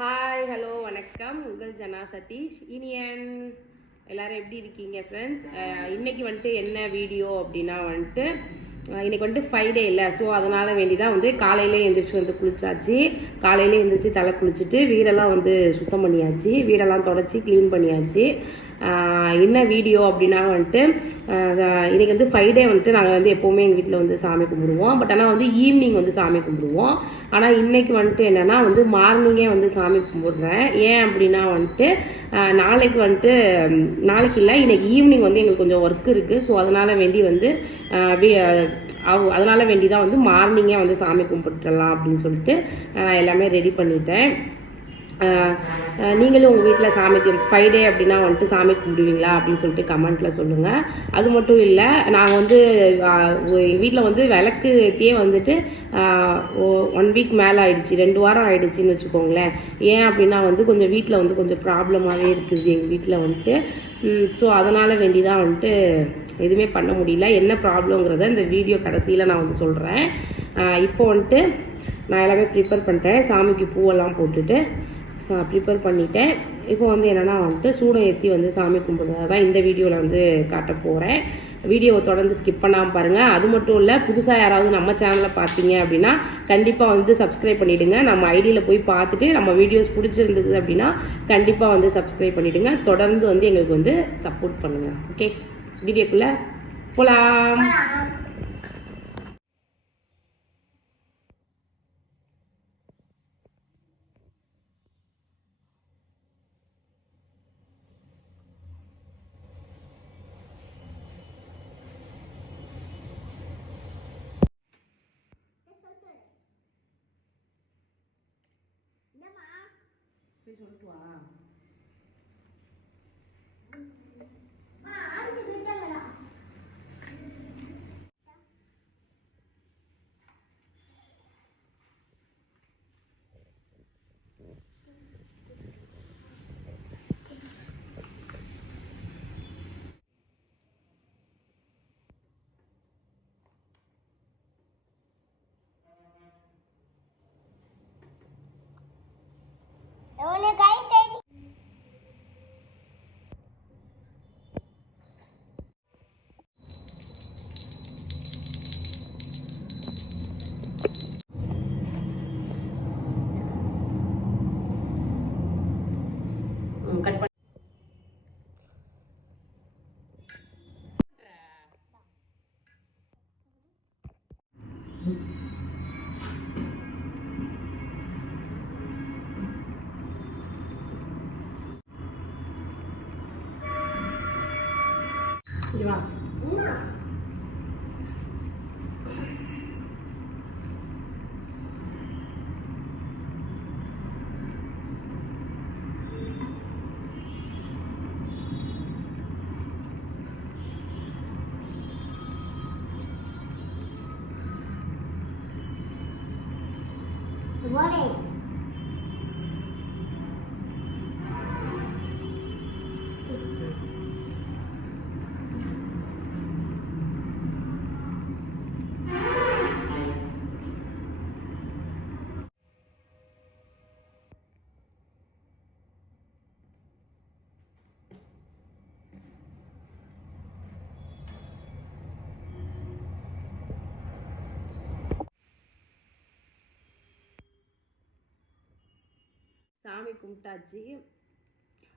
Hi hello வணக்கம். உங்கள் ஜனா சதீஷ் இனியன். எல்லோரும் எப்படி இருக்கீங்க ஃப்ரெண்ட்ஸ்? இன்றைக்கி வந்துட்டு என்ன வீடியோ அப்படின்னா வந்துட்டு இன்றைக்கி வந்துட்டு ஃப்ரைடே இல்லை. ஸோ அதனால் வேண்டி தான் வந்து காலையிலே எழுந்திரிச்சு வந்து குளிச்சாச்சு. காலையிலே எழுந்திரிச்சு தலை குளிச்சுட்டு வீடெல்லாம் வந்து சுத்தம் பண்ணியாச்சு. வீடெல்லாம் தொடச்சி க்ளீன் பண்ணியாச்சு. என்ன வீடியோ அப்படின்னா வந்துட்டு இன்றைக்கி வந்து ஃப்ரைடே வந்துட்டு நாங்கள் வந்து எப்போவுமே எங்கள் வீட்டில் வந்து சாமி கும்பிடுவோம். பட் ஆனால் வந்து ஈவினிங் வந்து சாமி கும்பிடுவோம். ஆனால் இன்றைக்கி வந்துட்டு என்னென்னா வந்து மார்னிங்கே வந்து சாமி கும்பிடுறேன். ஏன் அப்படின்னா வந்துட்டு நாளைக்கு இல்லை, இன்றைக்கி ஈவினிங் வந்து எங்களுக்கு கொஞ்சம் ஒர்க் இருக்குது. ஸோ அதனால் வேண்டி வந்து அதனால் வேண்டி தான் வந்து மார்னிங்கே வந்து சாமி கும்பிட்டுலாம் அப்படின்னு சொல்லிட்டு எல்லாமே ரெடி பண்ணிட்டேன். நீங்களும் உங்கள் வீட்டில் சாமிக்கு ஃப்ரைடே அப்படின்னா வந்துட்டு சாமி கும்பிடுவீங்களா அப்படின்னு சொல்லிட்டு கமெண்ட்டில் சொல்லுங்கள். அது மட்டும் இல்லை, நான் வந்து வீட்டில் வந்து விளக்குத்தையே வந்துட்டு 1 வீக் மேலே ஆகிடுச்சி, 2 வாரம் ஆகிடுச்சின்னு வச்சுக்கோங்களேன். ஏன் அப்படின்னா வந்து கொஞ்சம் வீட்டில் வந்து கொஞ்சம் ப்ராப்ளமாகவே இருக்குது எங்கள் வீட்டில் வந்துட்டு. ஸோ அதனால் வேண்டி தான் வந்துட்டு எதுவுமே பண்ண முடியல. என்ன ப்ராப்ளங்கிறத இந்த வீடியோ கடைசியில் நான் வந்து சொல்கிறேன். இப்போ வந்துட்டு நான் எல்லாமே ப்ரிப்பேர் பண்ணிட்டேன். சாமிக்கு பூவெல்லாம் போட்டுட்டு ப்ரிப்பேர் பண்ணிட்டேன். இப்போ வந்து என்னென்னா வந்துட்டு சூடம் ஏற்றி வந்து சாமி கும்பிடுறது தான் இந்த வீடியோவில் வந்து காட்ட போகிறேன். வீடியோவை தொடர்ந்து ஸ்கிப் பண்ணாமல் பாருங்கள். அது மட்டும் இல்லை, புதுசாக யாராவது நம்ம சேனலில் பார்த்தீங்க அப்படின்னா கண்டிப்பாக வந்து சப்ஸ்கிரைப் பண்ணிவிடுங்க. நம்ம ஐடியில் போய் பார்த்துட்டு நம்ம வீடியோஸ் பிடிச்சிருந்தது அப்படின்னா கண்டிப்பாக வந்து சப்ஸ்கிரைப் பண்ணிவிடுங்க. தொடர்ந்து வந்து எங்களுக்கு வந்து சப்போர்ட் பண்ணுங்கள். ஓகே, வீடியோக்குள்ளே போகலாம். சொல்லிட்டு வா. கட் பண்ணி வா. Morning. சாமி கும்பிட்டாச்சு.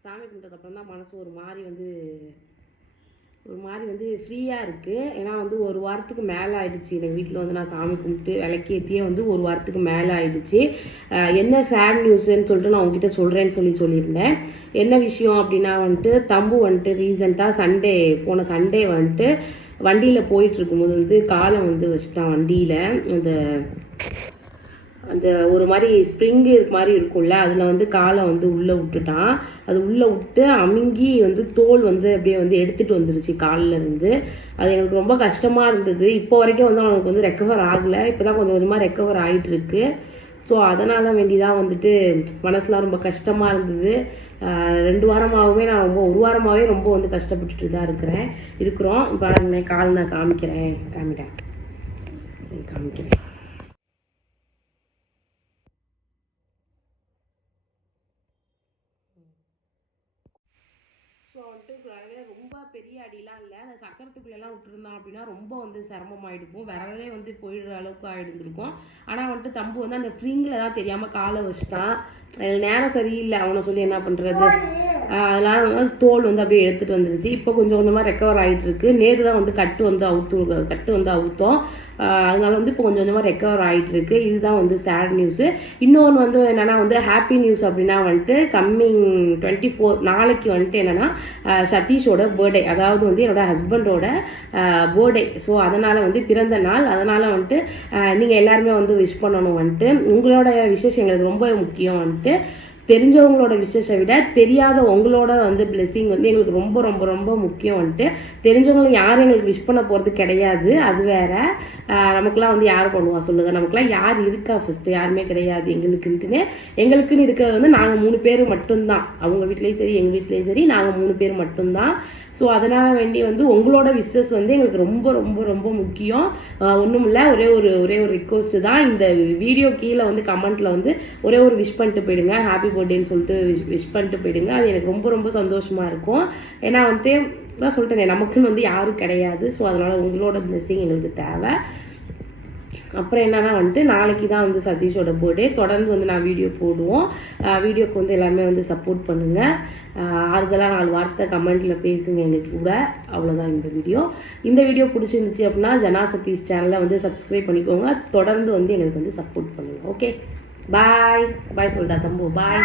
சாமி கும்பிட்டதுக்கப்புறம் தான் மனசு ஒரு மாதிரி வந்து ஃப்ரீயாக இருக்குது. ஏன்னா வந்து 1 வாரத்துக்கு மேலே ஆகிடுச்சு எங்கள் வீட்டில் வந்து நான் சாமி கும்பிட்டு விளக்கேற்றியே வந்து 1 வாரத்துக்கு மேலே ஆகிடுச்சு. என்ன சேட் நியூஸுன்னு சொல்லிட்டு நான் உங்ககிட்ட சொல்கிறேன்னு சொல்லியிருந்தேன். என்ன விஷயம் அப்படின்னா வந்துட்டு தம்பு வந்துட்டு ரீசெண்டாக போன சண்டே வந்துட்டு வண்டியில் போயிட்டுருக்கும்போது வந்து காலை வந்து வச்சுட்டான். வண்டியில் அந்த ஒரு மாதிரி ஸ்ப்ரிங்கு மாதிரி இருக்கும்ல, அதில் வந்து காலை வந்து உள்ளே விட்டுட்டான். அது உள்ளே விட்டு அமுங்கி வந்து தோல் வந்து அப்படியே வந்து எடுத்துகிட்டு வந்துருச்சு காலில் இருந்து. அது எனக்கு ரொம்ப கஷ்டமாக இருந்தது. இப்போ வரைக்கும் வந்து அவனுக்கு வந்து ரெக்கவர் ஆகலை. இப்போ தான் கொஞ்சம் கொஞ்சமாக ரெக்கவர் ஆகிட்டு இருக்கு. ஸோ அதனால் வேண்டிதான் வந்துட்டு மனசுலாம் ரொம்ப கஷ்டமாக இருந்தது. 2 வாரமாகவே நான் 1 வாரமாகவே ரொம்ப வந்து கஷ்டப்பட்டுட்டு தான் இருக்கிறோம். பாருங்களேன், கால் நான் காமிக்கிறேன். காமிக்கிறேன். ஸோ வந்துட்டு ரொம்ப பெரிய அடிலாம் இல்லை, அந்த சக்கரத்துக்குள்ளெல்லாம் விட்டுருந்தோம் அப்படின்னா ரொம்ப வந்து சிரமமாயிடுக்கும், விரலே வந்து போயிடுற அளவுக்கு ஆகிடுந்துருக்கும். ஆனால் வந்துட்டு தம்பு வந்து அந்த ஃப்ரிங்கில் தான் தெரியாமல் காலை வச்சுட்டான். நேரம் சரியில்லை, அவனை சொல்லி என்ன பண்ணுறது. அதெல்லாம் வந்து தோல் வந்து அப்படியே எடுத்துகிட்டு வந்துருச்சு. இப்போ கொஞ்சம் கொஞ்சமாக ரெக்கவர் ஆகிட்டு இருக்கு. நேரு தான் வந்து கட்டு வந்து அவுத்தோம். அதனால வந்து இப்போ கொஞ்சம் கொஞ்சமாக ரெக்கவர் ஆகிட்டு இருக்கு. இதுதான் வந்து சேட் நியூஸு. இன்னொன்று வந்து என்னென்னா வந்து ஹாப்பி நியூஸ் அப்படின்னா வந்துட்டு கம்மிங் 24 நாளைக்கு வந்துட்டு என்னென்னா சதீஷோட பர்த்டே, அதாவது வந்து என்னோட ஹஸ்பண்டோட பர்த்டே. ஸோ அதனால் வந்து பிறந்த நாள், அதனால் வந்துட்டு நீங்கள் எல்லாருமே வந்து விஷ் பண்ணணும். வந்துட்டு உங்களோட விசேஷம் எங்களுக்கு ரொம்ப முக்கியம். வந்துட்டு தெரிஞ்சவங்களோட விசேஷத்தை விட தெரியாத உங்களோட வந்து பிளெஸிங் வந்து எங்களுக்கு ரொம்ப ரொம்ப ரொம்ப முக்கியம். வந்துட்டு தெரிஞ்சவங்களும் யாரும் எங்களுக்கு விஷ் பண்ண போகிறது கிடையாது, அது வேற. நமக்குலாம் வந்து யார் பண்ணுவா சொல்லுங்கள், நமக்குலாம் யார் இருக்கா ஃபஸ்ட்டு, யாருமே கிடையாது எங்களுக்குன்னு இருக்கிறது வந்து நாங்கள் 3 பேர் மட்டும்தான். அவங்க வீட்லேயும் சரி எங்கள் வீட்லேயும் சரி நாங்கள் 3 பேர் மட்டும்தான். ஸோ அதனால் வேண்டி வந்து உங்களோட விசஸ் வந்து எங்களுக்கு ரொம்ப ரொம்ப ரொம்ப முக்கியம். ஒன்றும் இல்லை, ஒரே ஒரு ரிக்வஸ்ட் தான். இந்த வீடியோ கீழே வந்து கமெண்ட்டில் வந்து ஒரே ஒரு விஷ் பண்ணிட்டு போயிடுங்க, ஹாப்பி பர்த்டேன்னு சொல்லிட்டு விஷ் பண்ணிட்டு போயிடுங்க. அது எனக்கு ரொம்ப ரொம்ப சந்தோஷமாக இருக்கும். ஏன்னா வந்துட்டு நான் சொல்லிட்டேனே, நமக்குன்னு வந்து யாரும் கிடையாது. ஸோ அதனால் உங்களோட பிளெஸிங் எங்களுக்கு தேவை. அப்புறம் என்னன்னா வந்துட்டு நாளைக்கு தான் வந்து சதீஷோட பர்த்டே. தொடர்ந்து வந்து நான் வீடியோ போடுவோம். வீடியோக்கு வந்து எல்லாருமே வந்து சப்போர்ட் பண்ணுங்கள். ஆறுதலாக 4 வார்த்தை கமெண்ட்டில் பேசுங்க எங்களுக்கு கூட. அவ்வளோதான் இந்த வீடியோ பிடிச்சிருந்துச்சு அப்படின்னா ஜனா சதீஷ் சேனலை வந்து சப்ஸ்கிரைப் பண்ணிக்கோங்க. தொடர்ந்து வந்து எங்களுக்கு வந்து சப்போர்ட் பண்ணுங்கள். ஓகே, பாய் சொல்லிட்டா தம்பு, பாய்.